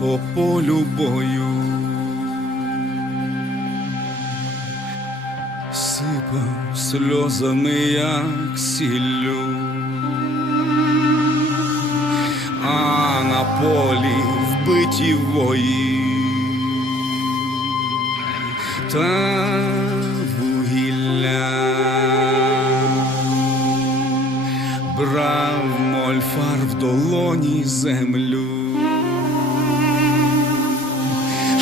по полю бою. Сипав сльозами, як сіллю, а на полі вбиті вої. Та вугілля. Брав мольфар в долоні землю,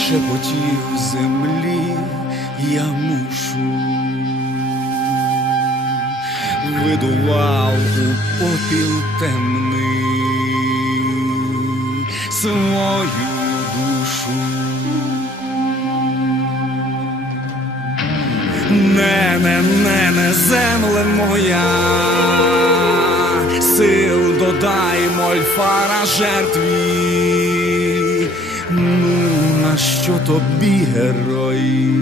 шепотів землі я мушу, видував у попіл темний свою душу. Не, не, не, не, земле моя, сил додай мольфара жертві. Що тобі герої?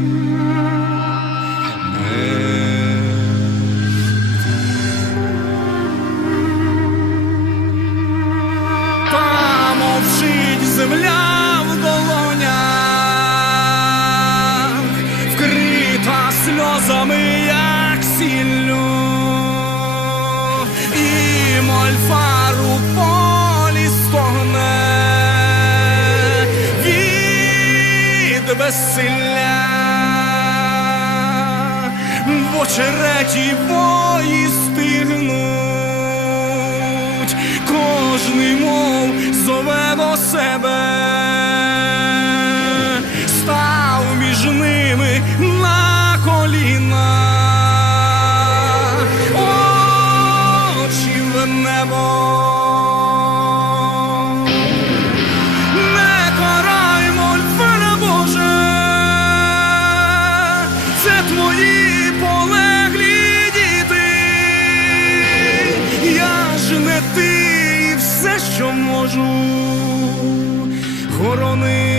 Та мовчить земля в долонях, вкрита сльозами, безсилля, в очереті вої стигнуть, кожний мов зове до себе, хоронити.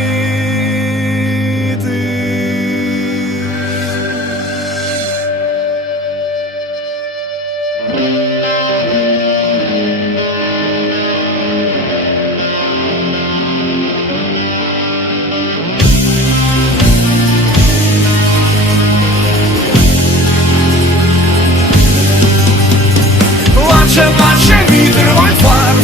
Плаче, плаче вітер, ой, фар,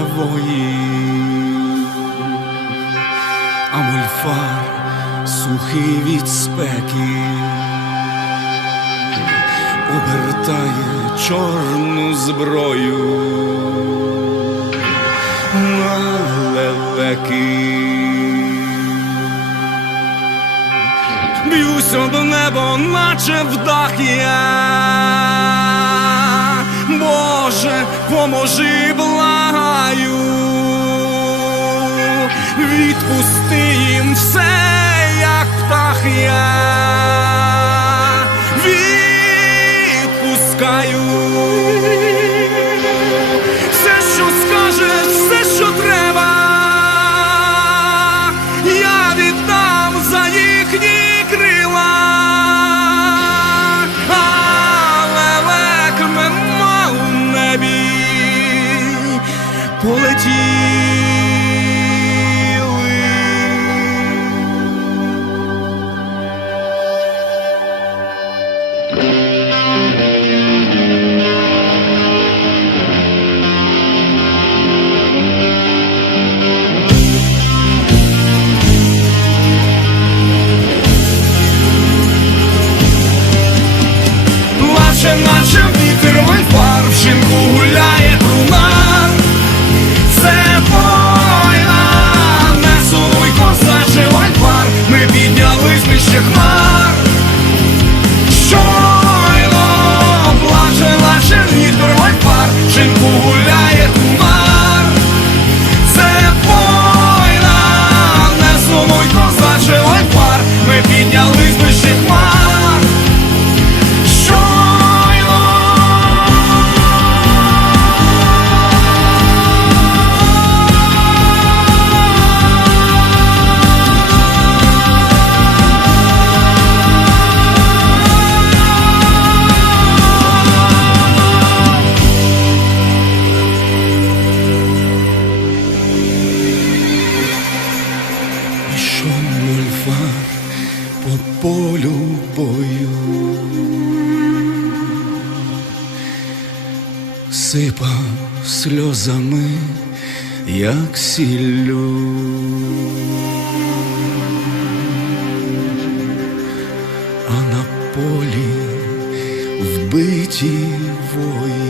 земля вої, а мольфар сухий від спеки обертає чорну зброю на лелеки. Б'юся до неба, наче в дах я. Боже, поможи, благаю, відпусти їм все, як птах я. Відпускаю наче вітер, ой, фар, в шинку сльозами, як сіллю. А на полі вбиті вої.